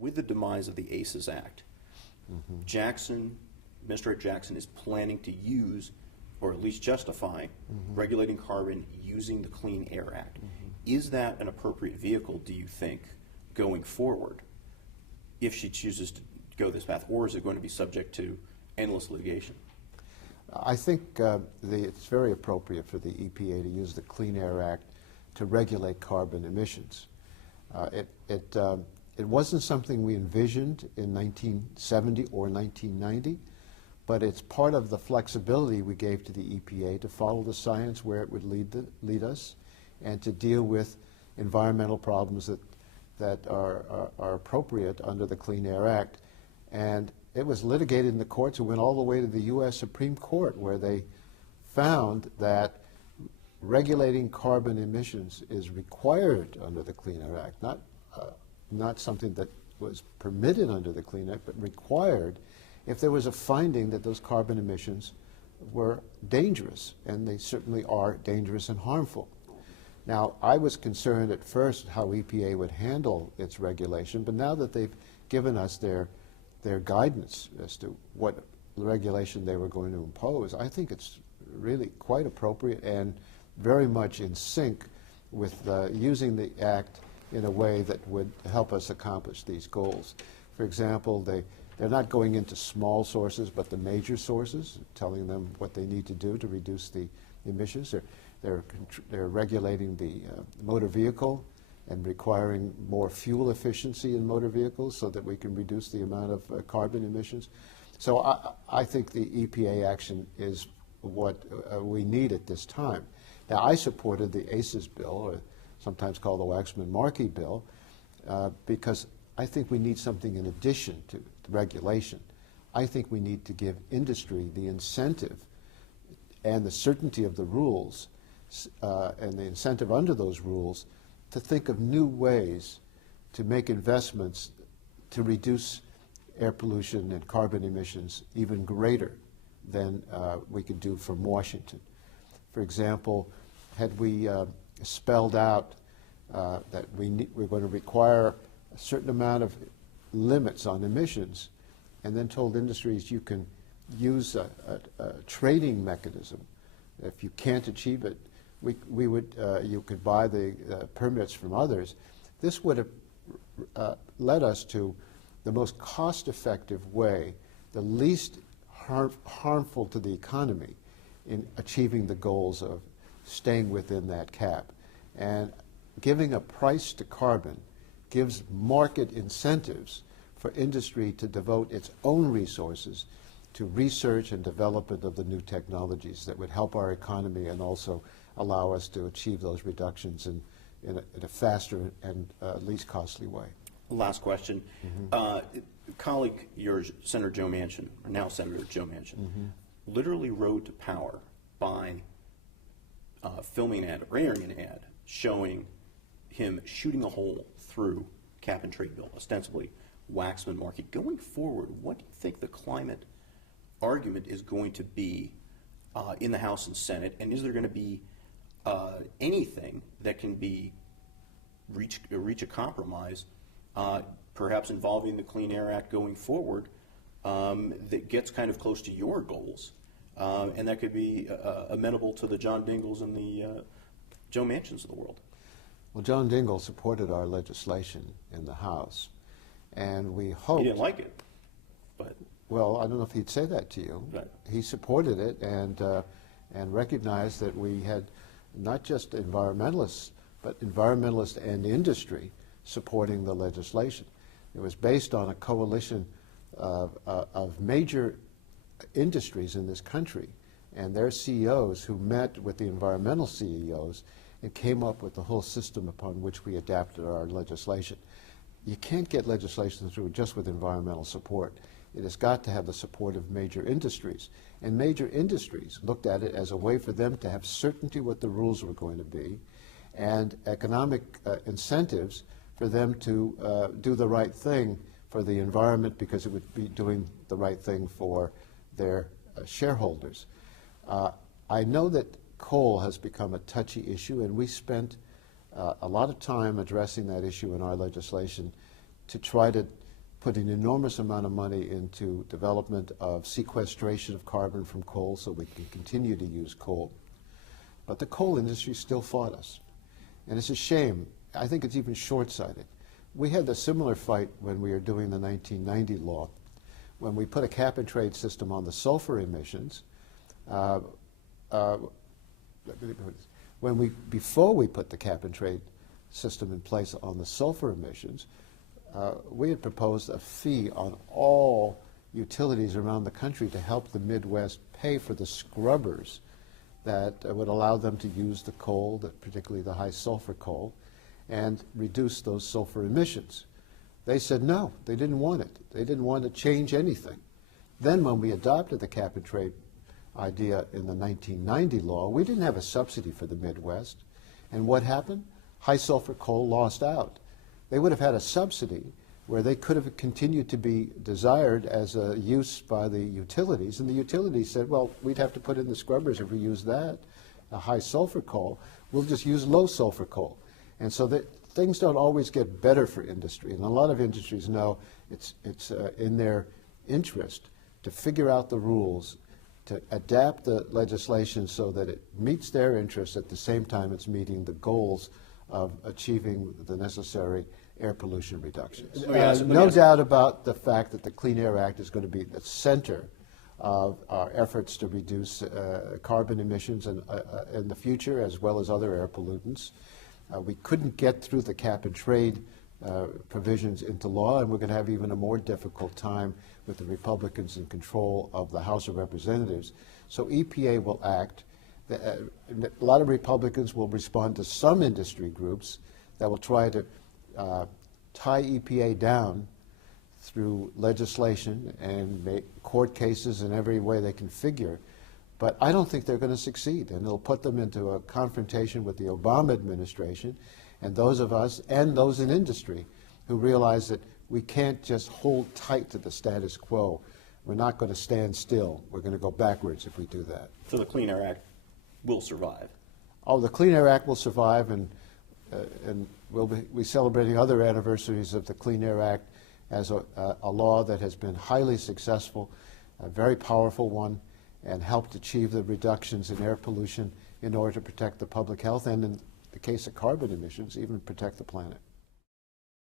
with the demise of the ACES Act, Mr. Jackson is planning to use, or at least justify, regulating carbon using the Clean Air Act. Is that an appropriate vehicle, do you think, going forward, if she chooses to go this path, or is it going to be subject to endless litigation? I think it's very appropriate for the EPA to use the Clean Air Act to regulate carbon emissions. It wasn't something we envisioned in 1970 or 1990, but it's part of the flexibility we gave to the EPA to follow the science where it would lead us, and to deal with environmental problems that are appropriate under the Clean Air Act. And it was litigated in the courts. It went all the way to the U.S. Supreme Court, where they found that regulating carbon emissions is required under the Clean Air Act, not something that was permitted under the Clean Air Act, but required if there was a finding that those carbon emissions were dangerous, and they certainly are dangerous and harmful. Now, I was concerned at first how EPA would handle its regulation, but now that they've given us their guidance as to what regulation they were going to impose, I think it's really quite appropriate and very much in sync with using the Act in a way that would help us accomplish these goals. For example, they're not going into small sources, but the major sources, telling them what they need to do to reduce the emissions. They're regulating the motor vehicle and requiring more fuel efficiency in motor vehicles so that we can reduce the amount of carbon emissions. So I think the EPA action is what we need at this time. Now, I supported the ACES bill, or sometimes called the Waxman-Markey bill, because I think we need something in addition to regulation. I think we need to give industry the incentive and the certainty of the rules and the incentive under those rules to think of new ways to make investments to reduce air pollution and carbon emissions even greater than we could do from Washington. For example, had we spelled out that we're going to require a certain amount of limits on emissions, and then told industries you can use a trading mechanism. If you can't achieve it, you could buy the permits from others. This would have led us to the most cost-effective way, the least harmful to the economy in achieving the goals of staying within that cap. And giving a price to carbon gives market incentives for industry to devote its own resources to research and development of the new technologies that would help our economy and also allow us to achieve those reductions in a faster and least costly way. Last question. Colleague yours, Senator Joe Manchin, or now Senator Joe Manchin, literally rode to power by filming an ad, or airing an ad, showing him shooting a hole through cap and trade bill, ostensibly Waxman-Markey. Going forward, what do you think the climate argument is going to be in the House and Senate, and is there going to be anything that can be reach a compromise, perhaps involving the Clean Air Act going forward, that gets kind of close to your goals, and that could be amenable to the John Dingles and the Joe Manchins of the world? Well, John Dingell supported our legislation in the House, and we hoped... He didn't like it, but... Well, I don't know if he'd say that to you. Right. He supported it and recognized that we had not just environmentalists, but environmentalists and industry supporting the legislation. It was based on a coalition of major industries in this country and their CEOs who met with the environmental CEOs and came up with the whole system upon which we adapted our legislation. You can't get legislation through just with environmental support. It has got to have the support of major industries. And major industries looked at it as a way for them to have certainty what the rules were going to be and economic incentives for them to do the right thing for the environment, because it would be doing the right thing for their shareholders. I know that coal has become a touchy issue, and we spent a lot of time addressing that issue in our legislation to try to put an enormous amount of money into development of sequestration of carbon from coal so we can continue to use coal. But the coal industry still fought us. And it's a shame. I think it's even short-sighted. We had a similar fight when we were doing the 1990 law. When we put a cap-and-trade system on the sulfur emissions, before we put the cap-and-trade system in place on the sulfur emissions, we had proposed a fee on all utilities around the country to help the Midwest pay for the scrubbers that would allow them to use the coal, particularly the high sulfur coal, and reduce those sulfur emissions. They said no, they didn't want it. They didn't want to change anything. Then when we adopted the cap-and-trade idea in the 1990 law, we didn't have a subsidy for the Midwest. And what happened? High sulfur coal lost out. They would have had a subsidy where they could have continued to be desired as a use by the utilities. And the utilities said, well, we'd have to put in the scrubbers if we use that, a high sulfur coal. We'll just use low sulfur coal. And so that things don't always get better for industry. And a lot of industries know it's in their interest to figure out the rules, to adapt the legislation so that it meets their interests at the same time it's meeting the goals of achieving the necessary air pollution reductions. No doubt about the fact that the Clean Air Act is going to be the center of our efforts to reduce carbon emissions in the future, as well as other air pollutants. We couldn't get through the cap-and-trade provisions into law, and we're going to have even a more difficult time with the Republicans in control of the House of Representatives. So EPA will act. A lot of Republicans will respond to some industry groups that will try to tie EPA down through legislation and make court cases in every way they can figure. But I don't think they're going to succeed, and it'll put them into a confrontation with the Obama administration and those of us and those in industry who realize that we can't just hold tight to the status quo. We're not going to stand still. We're going to go backwards if we do that. So the Clean Air Act will survive? Oh, the Clean Air Act will survive, and we'll be celebrating other anniversaries of the Clean Air Act as a law that has been highly successful, a very powerful one, and helped achieve the reductions in air pollution in order to protect the public health and, in the case of carbon emissions, even protect the planet.